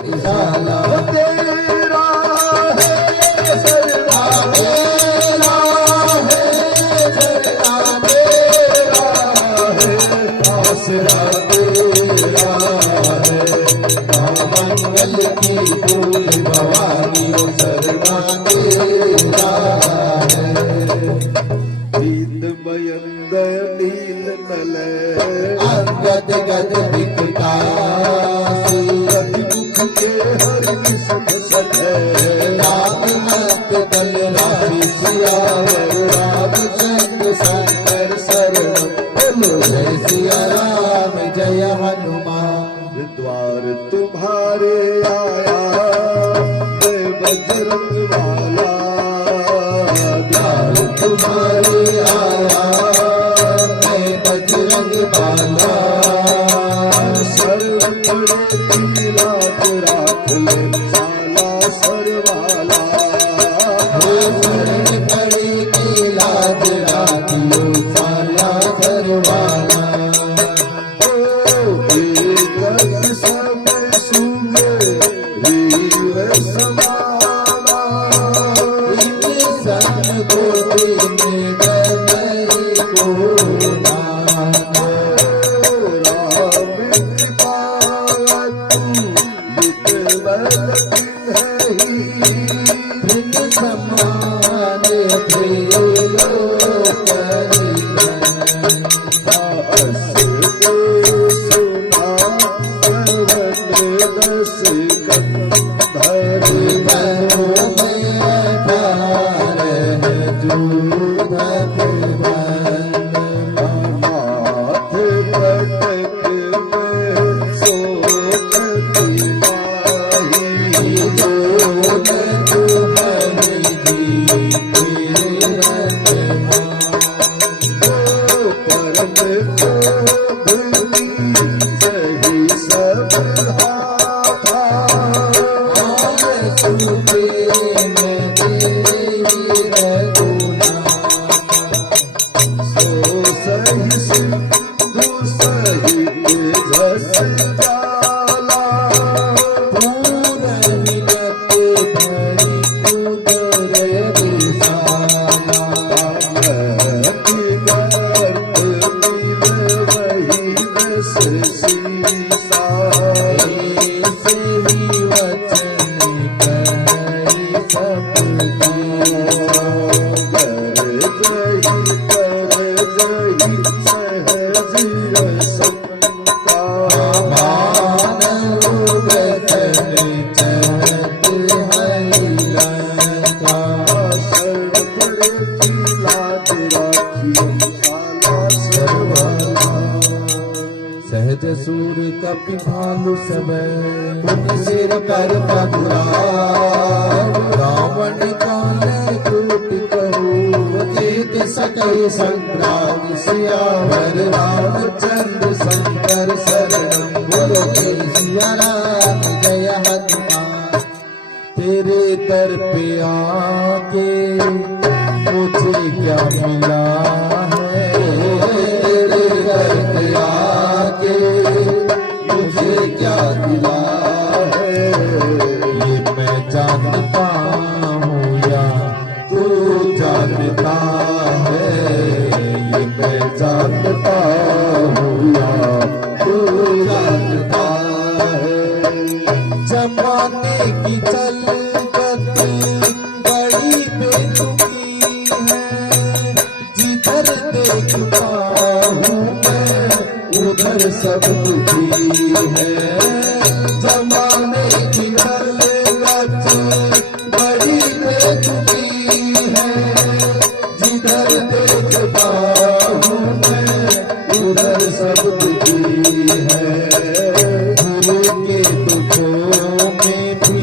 साला तेरा है सरदा मेरा है सरदा मेरा है आसरा तेरा है मंगल की फूल भवानी सरदा तेरा है दीन मयंद नील नल अंगद गद विकटास रामनाथ बलराम सियावर रामचंद्र शंकर शरण बोलो जय सिया राम जय हनुमान द्वार तुम्हारे आया जय बजरंग वाला द्वार तुम्हारे आया जय बजरंग वाला शरण राख ले साला सरवाला हो शरण करे की लाज राखियो साला सरवाला ओ एक सब सुग रीव समाना इनके संग गोदी में डरे को नाना राम समान सहज सूर कपि भालु समय सिर कर पगुरा रावण काले कूट कहू जीत सकई संग्राम सियावर रामचंद्र शंकर शरण बोलो जय सिया राम जय हनुमान तेरे दर पे आके मुझे क्या मिला है तेरे दर पे आके मुझे क्या मिला है ये मैं जानता हूँ या तू जानता है ये मैं जानता हूँ या तू जानता है जमाने की चलती बड़ी बेतुकी है जिधर देखता हूँ मैं उधर सब दुखी है जमाने की चलती बड़ी बेतुकी है जिधर देखता हूँ मैं उधर सब दुखी है गुरु के दुखों में भी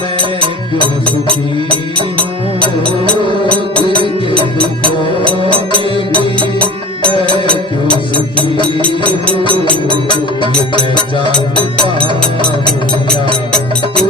मैं क्यों सुखी हूँ गुरु के दुखों में भी मैं क्यों सुखी हूँ ये मैं जानता हूँ या तू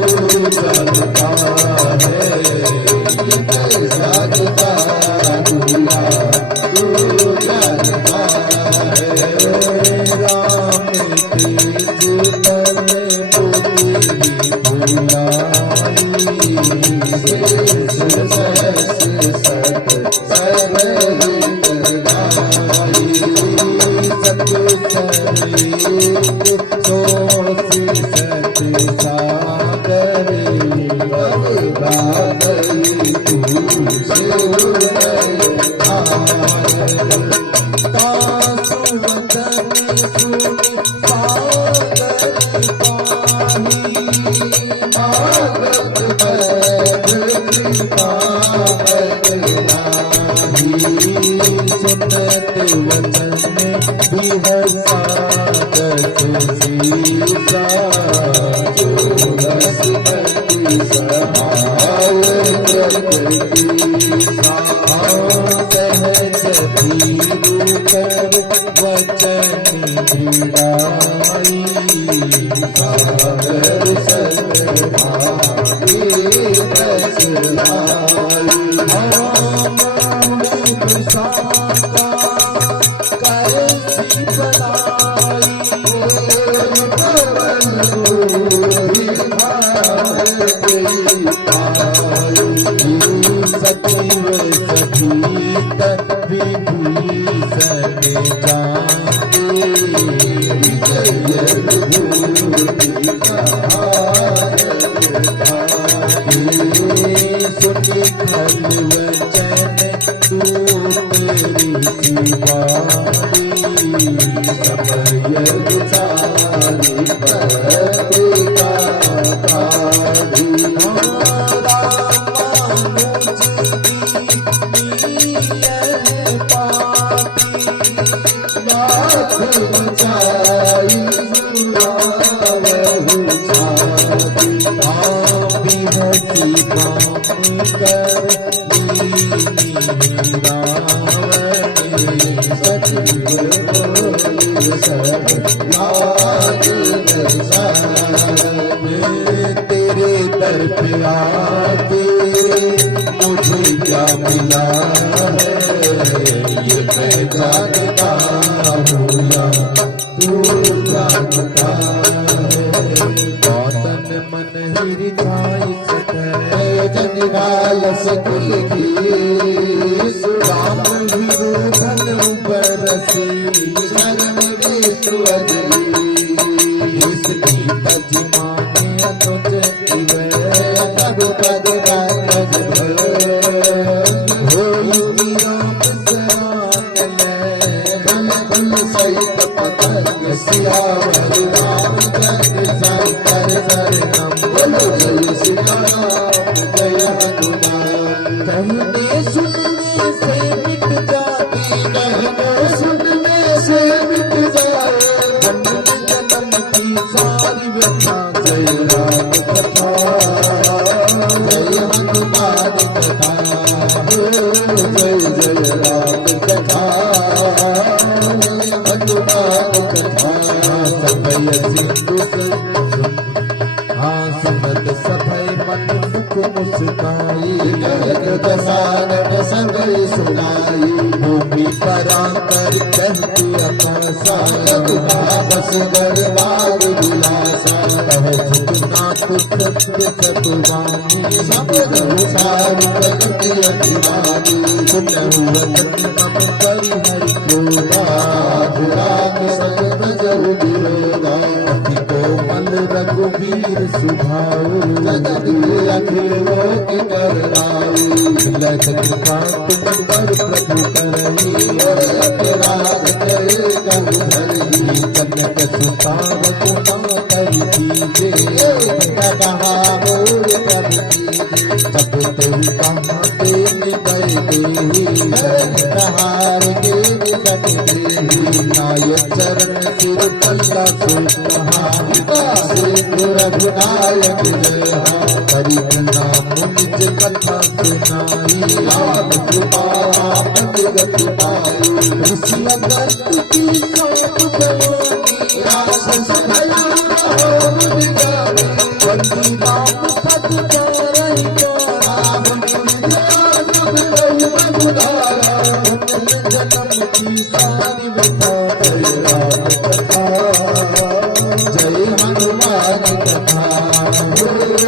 जय हनुमान कथा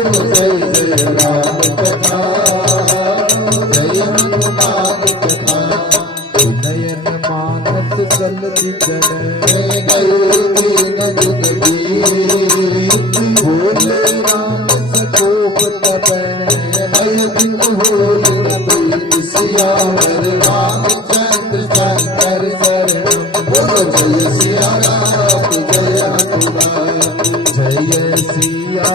बोले राम सकोप तपै भय बिन होई न कोई सियावर रामचंद्र शंकर शरणम बोलो जय सिया राम जय हनुमान जय सिया